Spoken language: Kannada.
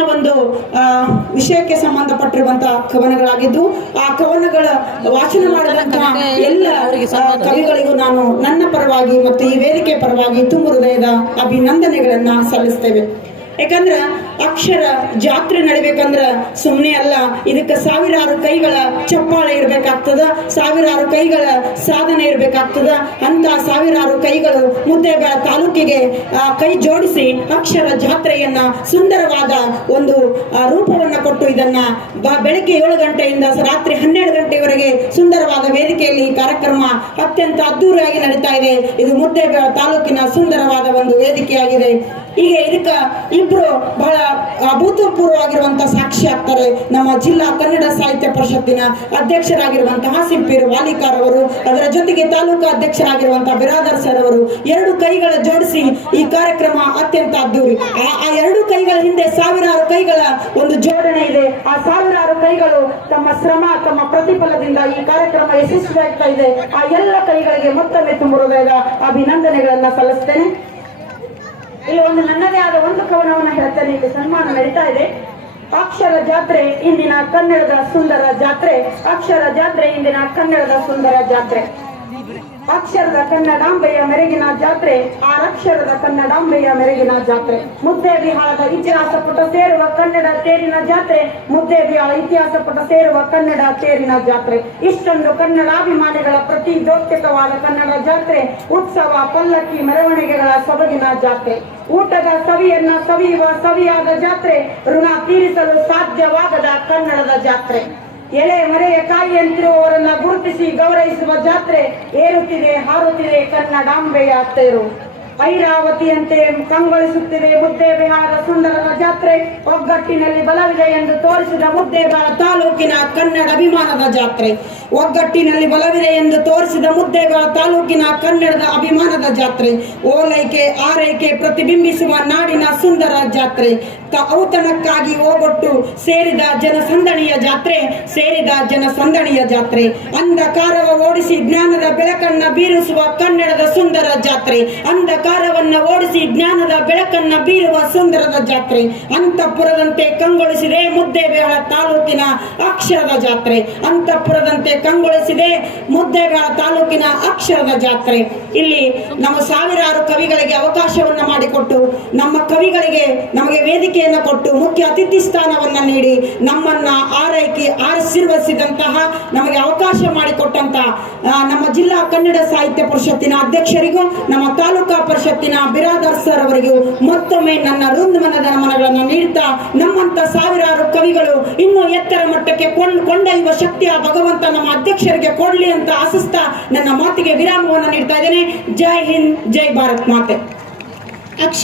ಒಂದು ವಿಷಯಕ್ಕೆ ಸಂಬಂಧಪಟ್ಟಿರುವಂತಹ ಕವನಗಳಾಗಿದ್ದು ಆ ಕವನಗಳ ವಾಚನ ಮಾಡಿದಂತಹ ಎಲ್ಲ ಕವಿಗಳಿಗೂ ನಾನು ನನ್ನ ಪರವಾಗಿ ಮತ್ತು ಈ ವೇದಿಕೆ ಪರವಾಗಿ ತುಂಬ ಹೃದಯದ ಅಭಿನಂದನೆಗಳನ್ನ ಸಲ್ಲಿಸ್ತೇವೆ. ಯಾಕಂದ್ರ ಅಕ್ಷರ ಜಾತ್ರೆ ನಡಿಬೇಕಂದ್ರ ಸುಮ್ಮನೆ ಅಲ್ಲ, ಇದಕ್ಕೆ ಸಾವಿರಾರು ಕೈಗಳ ಚಪ್ಪಾಳೆ ಇರಬೇಕಾಗ್ತದ, ಸಾವಿರಾರು ಕೈಗಳ ಸಾಧನೆ ಇರ್ಬೇಕಾಗ್ತದ, ಅಂತ ಸಾವಿರಾರು ಕೈಗಳು ಮುದ್ದೇಬೇಳ ತಾಲೂಕಿಗೆ ಕೈ ಜೋಡಿಸಿ ಅಕ್ಷರ ಜಾತ್ರೆಯನ್ನ ಸುಂದರವಾದ ಒಂದು ರೂಪವನ್ನ ಕೊಟ್ಟು ಇದನ್ನ ಬೆಳಗ್ಗೆ ಏಳು ಗಂಟೆಯಿಂದ ರಾತ್ರಿ ಹನ್ನೆರಡು ಗಂಟೆವರೆಗೆ ಸುಂದರವಾದ ವೇದಿಕೆಯಲ್ಲಿ ಕಾರ್ಯಕ್ರಮ ಅತ್ಯಂತ ಅದ್ದೂರಿಯಾಗಿ ನಡೀತಾ ಇದೆ. ಇದು ಮುದ್ದೇಬೇಳ ತಾಲೂಕಿನ ಸುಂದರವಾದ ಒಂದು ವೇದಿಕೆಯಾಗಿದೆ. ಹೀಗೆ ಇದಕ್ಕ ಇಬ್ರು ಬಹಳ ಅಭೂತಪೂರ್ವವಾಗಿರುವಂತಹ ಸಾಕ್ಷಿ ಆಗ್ತಾರೆ. ನಮ್ಮ ಜಿಲ್ಲಾ ಕನ್ನಡ ಸಾಹಿತ್ಯ ಪರಿಷತ್ತಿನ ಅಧ್ಯಕ್ಷರಾಗಿರುವಂತಹ ಸಿಂಪೇರು ವಾಲಿಕಾರ್ ಅವರು, ಅದರ ಜೊತೆಗೆ ತಾಲೂಕು ಅಧ್ಯಕ್ಷರಾಗಿರುವಂತಹ ಬಿರಾದರ್ ಸರ್ ಅವರು, ಎರಡು ಕೈಗಳ ಜೋಡಿಸಿ ಈ ಕಾರ್ಯಕ್ರಮ ಅತ್ಯಂತ ಅದ್ದೂರಿ. ಆ ಎರಡು ಕೈಗಳ ಹಿಂದೆ ಸಾವಿರಾರು ಕೈಗಳ ಒಂದು ಜೋಡಣೆ ಇದೆ. ಆ ಸಾವಿರಾರು ಕೈಗಳು ತಮ್ಮ ಶ್ರಮ, ತಮ್ಮ ಪ್ರತಿಫಲದಿಂದ ಈ ಕಾರ್ಯಕ್ರಮ ಯಶಸ್ವಿಯಾಗ್ತಾ ಇದೆ. ಆ ಎಲ್ಲ ಕೈಗಳಿಗೆ ಮತ್ತೊಮ್ಮೆ ತುಂಬ ಹೃದಯದ ಅಭಿನಂದನೆಗಳನ್ನ ಸಲ್ಲಿಸ್ತೇನೆ ಇಲ್ಲಿ ಒಂದು ನನ್ನದೇ ಆದ ಒಂದು ಕವನವನ್ನು ಹೇಳ್ತೇನೆ, ಇಲ್ಲಿ ಸನ್ಮಾನ ನಡೀತಾ ಇದೆ. ಅಕ್ಷರ ಜಾತ್ರೆ ಇಂದಿನ ಕನ್ನಡದ ಸುಂದರ ಜಾತ್ರೆ. ಅಕ್ಷರ ಜಾತ್ರೆ ಇಂದಿನ ಕನ್ನಡದ ಸುಂದರ ಜಾತ್ರೆ. ಅಕ್ಷರದ ಕನ್ನಡಾಂಬೆಯ ಮೆರಗಿನ ಜಾತ್ರೆ ಆರಕ್ಷರದ ಕನ್ನಡಾಂಬೆಯ ಮೆರಗಿನ ಜಾತ್ರೆ. ಮುದ್ದೆ ಬಿಹಾರದ ಇತಿಹಾಸ ಪುಟ ಸೇರುವ ಕನ್ನಡ ತೇರಿನ ಜಾತ್ರೆ, ಮುದ್ದೆ ಬಿಹಾಳ ಇತಿಹಾಸ ಪುಟ ಸೇರುವ ಕನ್ನಡ ತೇರಿನ ಜಾತ್ರೆ. ಇಷ್ಟೊಂದು ಕನ್ನಡಾಭಿಮಾನಿಗಳ ಪ್ರತಿ ದೋತ್ಯಕವಾದ ಕನ್ನಡ ಜಾತ್ರೆ, ಉತ್ಸವ, ಪಲ್ಲಕ್ಕಿ, ಮೆರವಣಿಗೆಗಳ ಸೊಬಗಿನ ಜಾತ್ರೆ. ಊಟದ ಸವಿಯನ್ನ ಸವಿಯುವ ಸವಿಯಾದ ಜಾತ್ರೆ, ಋಣ ತೀರಿಸಲು ಸಾಧ್ಯವಾಗದ ಕನ್ನಡದ ಜಾತ್ರೆ. ಎಲೆ ಮರೆಯ ಕಾಯಿಯಂತಿರುವವರನ್ನ ಗುರುತಿಸಿ ಗೌರವಿಸುವ ಜಾತ್ರೆ ಏರುತ್ತಿದೆ ಹಾರುತ್ತಿದೆ ಕನ್ನಡಾಂಬೆಯ ತೇರು. ಐರಾವತಿಯಂತೆ ಕಂಗೊಳಿಸುತ್ತಿದೆ ಮುದ್ದೆ ಬಿಹಾರ ಸುಂದರದ ಜಾತ್ರೆ. ಒಗ್ಗಟ್ಟಿನಲ್ಲಿ ಬಲವಿದೆ ಎಂದು ತೋರಿಸಿದ ಮುದ್ದೆ ಬಿಹಾರ ತಾಲೂಕಿನ ಕನ್ನಡ ಅಭಿಮಾನದ ಜಾತ್ರೆ. ಒಗ್ಗಟ್ಟಿನಲ್ಲಿ ಬಲವಿದೆ ಎಂದು ತೋರಿಸಿದ ಮುದ್ದೇಬಿಹಾಳ ತಾಲೂಕಿನ ಕನ್ನಡದ ಅಭಿಮಾನದ ಜಾತ್ರೆ. ಓಲೈಕೆ, ಆರೈಕೆ ಪ್ರತಿಬಿಂಬಿಸುವ ನಾಡಿನ ಸುಂದರ ಜಾತ್ರೆ. ಔತಣಕ್ಕಾಗಿ ಓಗೊಟ್ಟು ಸೇರಿದ ಜನಸಂದಣಿಯ ಜಾತ್ರೆ, ಸೇರಿದ ಜನಸಂದಣಿಯ ಜಾತ್ರೆ. ಅಂಧಕಾರವ ಓಡಿಸಿ ಜ್ಞಾನದ ಬೆಳಕನ್ನ ಬೀರಿಸುವ ಕನ್ನಡದ ಸುಂದರ ಜಾತ್ರೆ. ಅಂಧಕಾರವನ್ನ ಓಡಿಸಿ ಜ್ಞಾನದ ಬೆಳಕನ್ನ ಬೀರುವ ಸುಂದರದ ಜಾತ್ರೆ. ಅಂತಃಪುರದಂತೆ ಕಂಗೊಳಿಸಿದೆ ಮುದ್ದೇಬೇಳ ತಾಲೂಕಿನ ಅಕ್ಷರದ ಜಾತ್ರೆ. ಅಂತಃಪುರದಂತೆ ಕಂಗೊಳಿಸಿದೆ ಮುದ್ದೇಬೇಳ ತಾಲೂಕಿನ ಅಕ್ಷರದ ಜಾತ್ರೆ. ಇಲ್ಲಿ ನಮ್ಮ ಸಾವಿರಾರು ಕವಿಗಳಿಗೆ ಅವಕಾಶವನ್ನ ಮಾಡಿಕೊಟ್ಟು, ನಮ್ಮ ಕವಿಗಳಿಗೆ ನಮಗೆ ವೇದಿಕೆಯನ್ನ ಕೊಟ್ಟು ಮುಖ್ಯ ಅತಿಥಿ ಸ್ಥಾನವನ್ನ ನೀಡಿ, ನಮ್ಮನ್ನ ಆರೈಕೆ ಆಶೀರ್ವದಿಸಿದಂತಹ ನಮಗೆ ಅವಕಾಶ ಮಾಡಿಕೊಟ್ಟಂತ ನಮ್ಮ ಜಿಲ್ಲಾ ಕನ್ನಡ ಸಾಹಿತ್ಯ ಪರಿಷತ್ತಿನ ಅಧ್ಯಕ್ಷರಿಗೂ, ನಮ್ಮ ತಾಲೂಕಾ ಪರಿಷತ್ತಿನ ಬಿರಾದರ್ ಸರ್ ಅವರಿಗೂ ಮತ್ತೊಮ್ಮೆ ನನ್ನ ರುಂದ್ಮನದ ನಮನಗಳನ್ನು ನೀಡ್ತಾ, ನಮ್ಮಂತ ಸಾವಿರಾರು ಕವಿಗಳು ಇನ್ನೂ ಎತ್ತರ ಮಟ್ಟಕ್ಕೆ ಕೊಂಡ್, ಕೊಂಡೊಯ್ಯುವ ಶಕ್ತಿಯ ಭಗವಂತ ನಮ್ಮ ಅಧ್ಯಕ್ಷರಿಗೆ ಕೊಡಲಿ ಅಂತ ಆಸಿಸ್ತಾ ನನ್ನ ಮಾತಿಗೆ ವಿರಾಮವನ್ನು ನೀಡ್ತಾ ಇದ್ದೇನೆ. ಜೈ ಹಿಂದ್, ಜೈ ಭಾರತ್ ಮಾತೆ. ಅಕ್ಷ